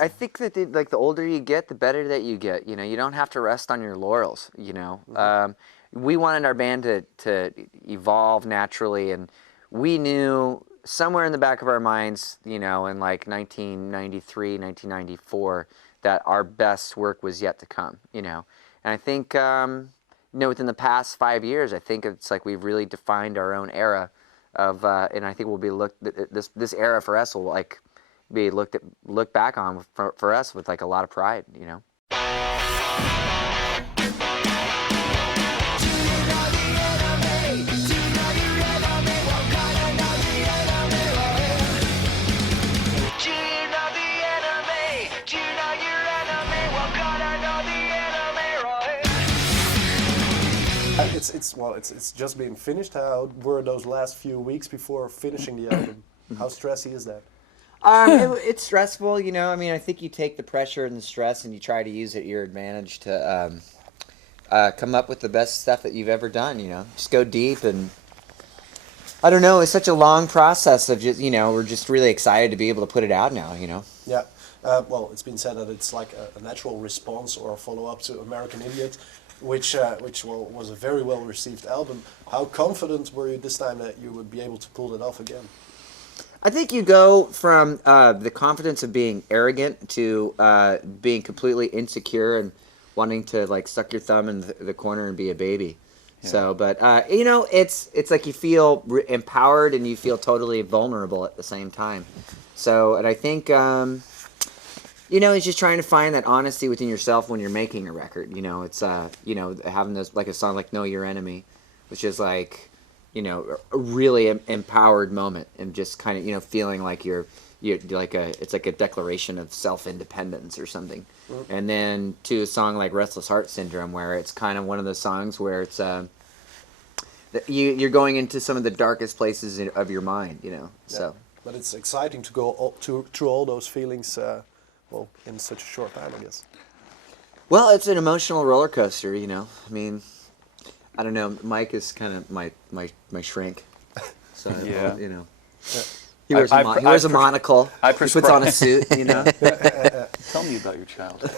I think that like the older you get, the better that you get. You don't have to rest on your laurels. We wanted our band to evolve naturally, and we knew somewhere in the back of our minds, in like 1993, 1994, that our best work was yet to come. And I think within the past 5 years, I think it's like we've really defined our own era of, and I think we'll be this era for us will like be looked back on for us with like a lot of pride. It's just been finished. How were those last few weeks before finishing the album? How stressy is that? It's stressful, I mean, I think you take the pressure and the stress and you try to use it to your advantage to come up with the best stuff that you've ever done. Just go deep, and I don't know, it's such a long process of just, we're just really excited to be able to put it out now. Yeah. It's been said that it's like a natural response or a follow-up to American Idiot, which was a very well-received album. How confident were you this time that you would be able to pull it off again? I think you go from the confidence of being arrogant to being completely insecure and wanting to like suck your thumb in the corner and be a baby. Yeah. So, but it's like you feel empowered and you feel totally vulnerable at the same time. So, and I think it's just trying to find that honesty within yourself when you're making a record. It's having those, like a song like "Know Your Enemy," which is like, a really empowered moment, and just kind of feeling like you're like it's like a declaration of self-independence or something. Mm-hmm. And then to a song like "Restless Heart Syndrome," where it's kind of one of those songs where it's you're going into some of the darkest places of your mind. Yeah. So. But it's exciting to go through all those feelings. In such a short time, I guess. Well, it's an emotional roller coaster. I mean, I don't know. Mike is kind of my shrink. So yeah. He wears a monocle. He puts on a suit. Tell me about your childhood.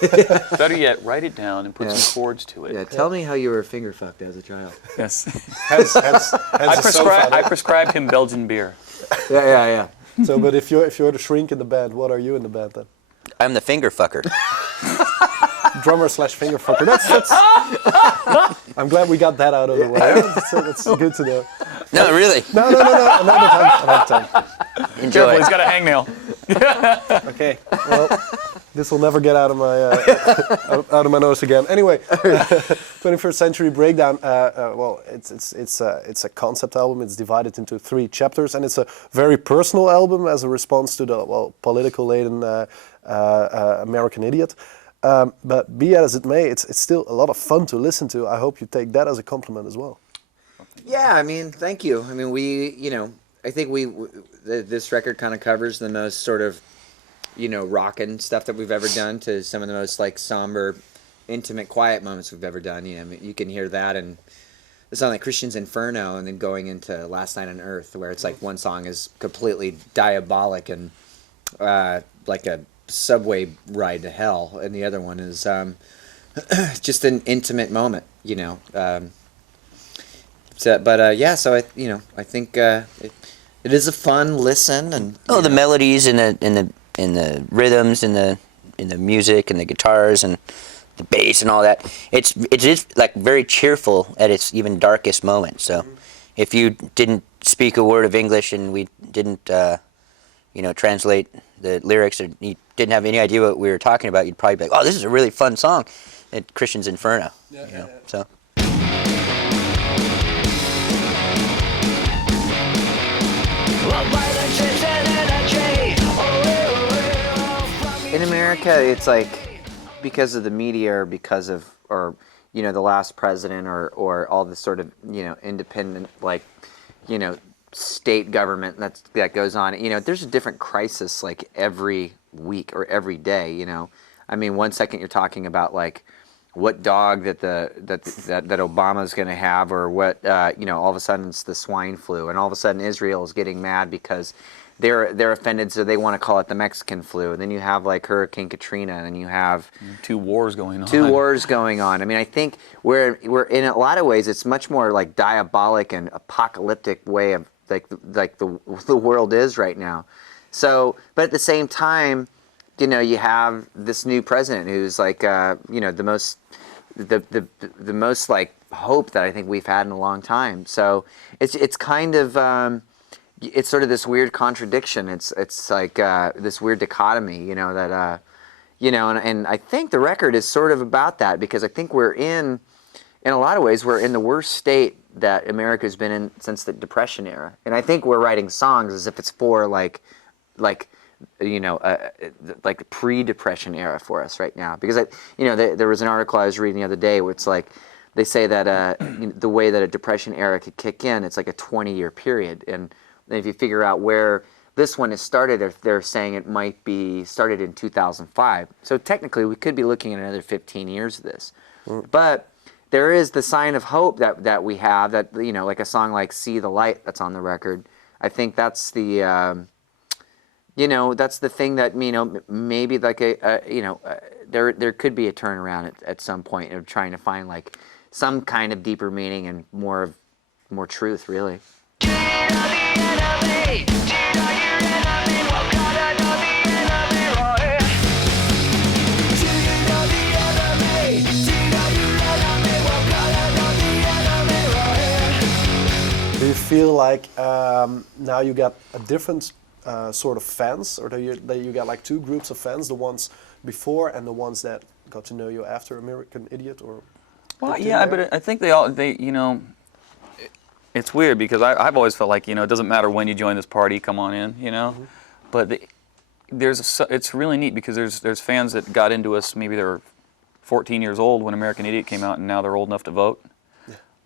Better yet, write it down and put some chords to it. Yeah, tell me how you were finger fucked as a child. Yes. I prescribed him Belgian beer. Yeah. So, but if you're the shrink in the band, what are you in the band then? I'm the finger fucker. Drummer / finger fucker. That's I'm glad we got that out of the way. That's good to know. No, really. No. Another time. Enjoy. Careful, he's got a hangnail. Okay. Well, this will never get out of my nose again. Anyway, 21st Century Breakdown. It's a concept album. It's divided into 3 chapters, and it's a very personal album as a response to the political laden American Idiot. But be that as it may, it's still a lot of fun to listen to. I hope you take that as a compliment as well. Yeah, I mean, thank you. I mean, I think this record kind of covers the most sort of, rockin' stuff that we've ever done to some of the most like somber, intimate, quiet moments we've ever done. I mean, you can hear that in the song like Christian's Inferno, and then going into Last Night on Earth, where it's like one song is completely diabolic and like a subway ride to hell, and the other one is just an intimate moment. So I think it is a fun listen, and the melodies and the rhythms and the music and the guitars and the bass and all that. It is like very cheerful at its even darkest moment. So, if you didn't speak a word of English and we didn't, translate the lyrics, or you didn't have any idea what we were talking about, you'd probably be like, "Oh, this is a really fun song," at Christian's Inferno. So. In America, it's like because of the media, or because of, or the last president, or all this sort of independent state government that goes on. There's a different crisis like every week or every day. I mean, one second you're talking about like what dog that Obama's going to have, or what all of a sudden it's the swine flu, and all of a sudden Israel is getting mad because they're offended, so they want to call it the Mexican flu. And then you have like Hurricane Katrina, and you have Two wars going on. two wars going on. I mean, I think we're in a lot of ways it's much more like diabolic and apocalyptic way of like the world is right now. So, but at the same time, you know, you have this new president who's like you know, the most like hope that I think we've had in a long time. So it's kind of it's sort of this weird contradiction. It's like this weird dichotomy, you know, that you know, and I think the record is sort of about that, because I think we're in a lot of ways, we're in the worst state that America's been in since the Depression era. And I think we're writing songs as if it's for like you know, like pre-Depression era for us right now. Because you know, there was an article I was reading the other day where it's like they say that you know, the way that a Depression era could kick in, it's like a 20-year period. And if you figure out where this one is started, they're saying it might be started in 2005. So technically, we could be looking at another 15 years of this. But there is the sign of hope that we have, that, you know, like a song like "See the Light" that's on the record. I think that's the you know, that's the thing that, you know, maybe like you know, there could be a turnaround at some point of trying to find like some kind of deeper meaning and more truth, really. Do you feel like now you got a different sort of fans, or that you got like two groups of fans, the ones before and the ones that got to know you after American Idiot? Or Well, yeah, but I think they you know, it's weird because I've always felt like, you know, it doesn't matter when you join this party, come on in, you know. But it's really neat because there's fans that got into us, maybe they were 14 years old when American Idiot came out, and now they're old enough to vote.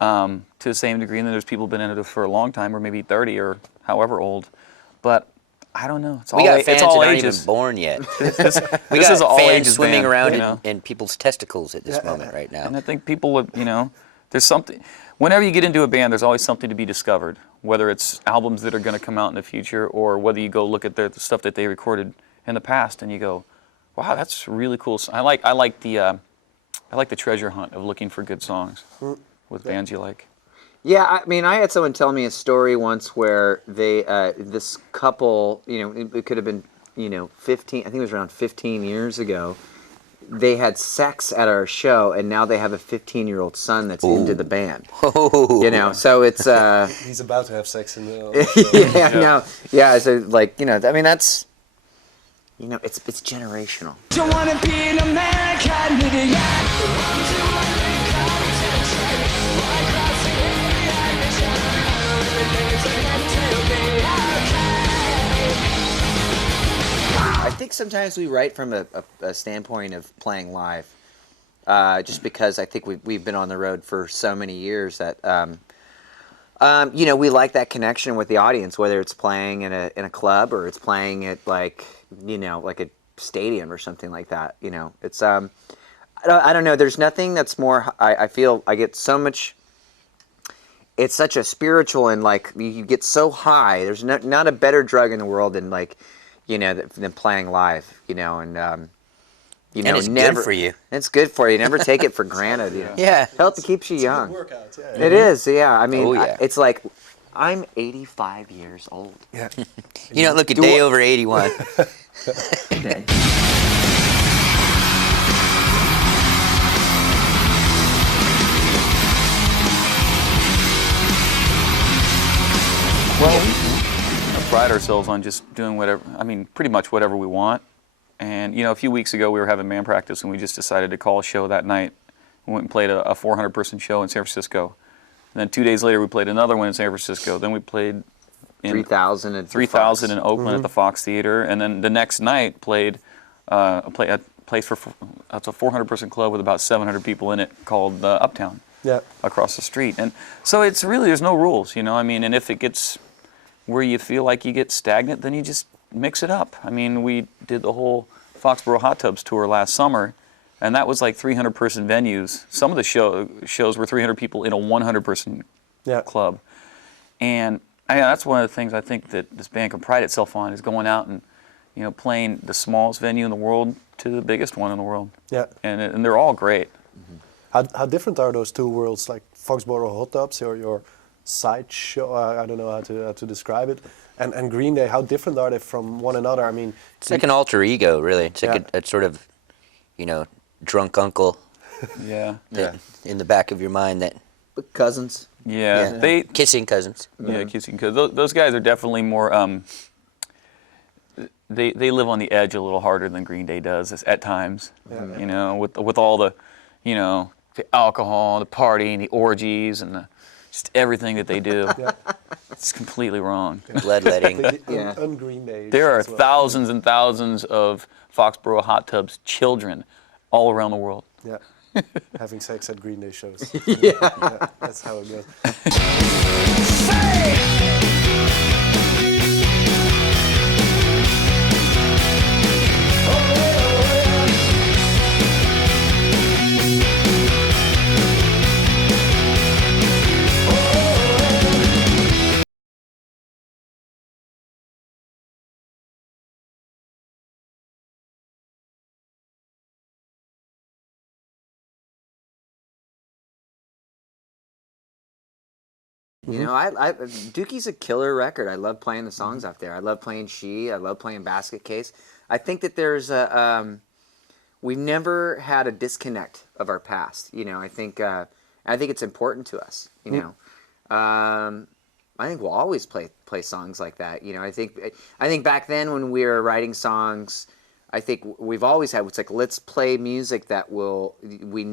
To the same degree, and then there's people who've been in it for a long time, or maybe 30 or however old. But I don't know. We got fans that aren't ages. even born yet. We got is all fans ages swimming band, around you know? in people's testicles at this moment right now. And I think people would, you know, there's something. Whenever you get into a band, there's always something to be discovered. Whether it's albums that are going to come out in the future, or whether you go look at the stuff that they recorded in the past, and you go, "Wow, that's really cool." I like the treasure hunt of looking for good songs with bands you like. Yeah, I mean, I had someone tell me a story once where they, this couple, you know, it could have been, you know, 15, I think it was around 15 years ago. They had sex at our show, and now they have a 15-year-old son that's into the band. You know, so it's... he's about to have sex in the... yeah, no, yeah, so like, you know, I mean, that's, you know, it's generational. Don't wanna be an American idiot. I think sometimes we write from a standpoint of playing live, just because I think we've been on the road for so many years that you know, we like that connection with the audience, whether it's playing in a club or it's playing at like, you know, like a stadium or something like that. You know, it's I don't know. There's nothing that's more. I feel I get so much. It's such a spiritual, and like you get so high. There's not a better drug in the world than like, you know, than playing live, you know, and you know, and it's never, good for you. It's good for you. Never take it for granted. You know? Yeah. Health keeps you young. It's a good workout, Yeah. It is, yeah. I mean, Oh, yeah. it's like I'm 85 years old. Yeah. You don't look a day over 81. Well, we pride ourselves on just doing whatever, I mean, pretty much whatever we want. And, you know, a few weeks ago we were having band practice, and we just decided to call a show that night. We went and played a 400-person show in San Francisco. And then 2 days later we played another one in San Francisco. Then we played in 3,000 at 3,000 in Oakland at the Fox Theater. And then the next night played a place for, it's a 400-person club with about 700 people in it called Uptown. Yeah. Across the street. And so it's really, there's no rules, you know. I mean, and if it gets where you feel like you get stagnant, then you just mix it up. I mean, we did the whole Foxborough Hot Tubs tour last summer, and that was like 300-person venues. Some of the shows were 300 people in a 100-person club. And That's one of the things I think that this band can pride itself on, is going out and, playing the smallest venue in the world to the biggest one in the world. Yeah. And they're all great. How different are those two worlds, like Foxborough Hot Tubs or your side show? I don't know how to describe it. And Green Day, how different are they from one another? I mean, It's like an alter ego, really. It's like Yeah. a sort of, drunk uncle Yeah. that, in the back of your mind that Cousins. Yeah. They kissing cousins. Yeah, kissing, because those guys are definitely more. They live on the edge a little harder than Green Day does at times. With all the, the alcohol, the partying, the orgies, and just everything that they do. It's completely wrong. the Bloodletting. un-Green Day. There are as well. thousands and thousands of Foxborough Hot Tubs children all around the world. Yeah. Having sex at Green Day shows. Yeah. That's how it goes. Dookie's a killer record. I love playing the songs off there. I love playing She. I love playing Basket Case. I think that there's we've never had a disconnect of our past. I think it's important to us. I think we'll always play songs like that. I think back then when we were writing songs, I think we've always had, it's like, let's play music that we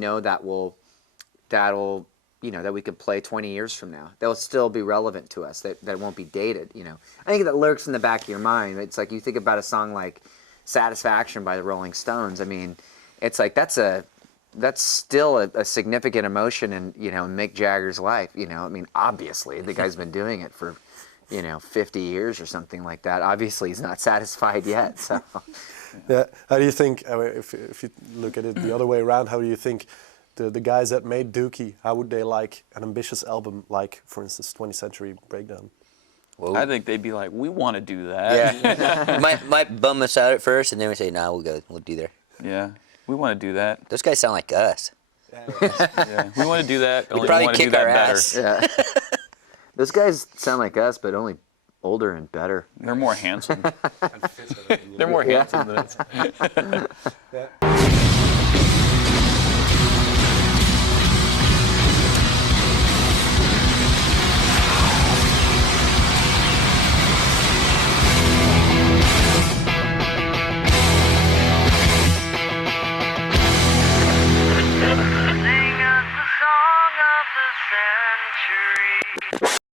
could play 20 years from now. That will still be relevant to us, that won't be dated, I think that lurks in the back of your mind. It's like you think about a song like Satisfaction by the Rolling Stones. I mean, it's like that's still a significant emotion in, Mick Jagger's life, I mean, obviously, the guy's been doing it for, 50 years or something like that. Obviously, he's not satisfied yet, so. Yeah. How do you think, if you look at it the other way around, how do you think the guys that made Dookie, how would they like an ambitious album like, for instance, 20th Century Breakdown? Whoa. I think they'd be like, we want to do that. Yeah. might bum us out at first, and then we say, nah, we'll do there. Yeah, we want to do that. Those guys sound like us. Yeah, we want to do that. Only we probably want to do kick that our better. ass. Yeah. Those guys sound like us, but only older and better. They're more handsome. They're more handsome than us. Sing us the song of the century.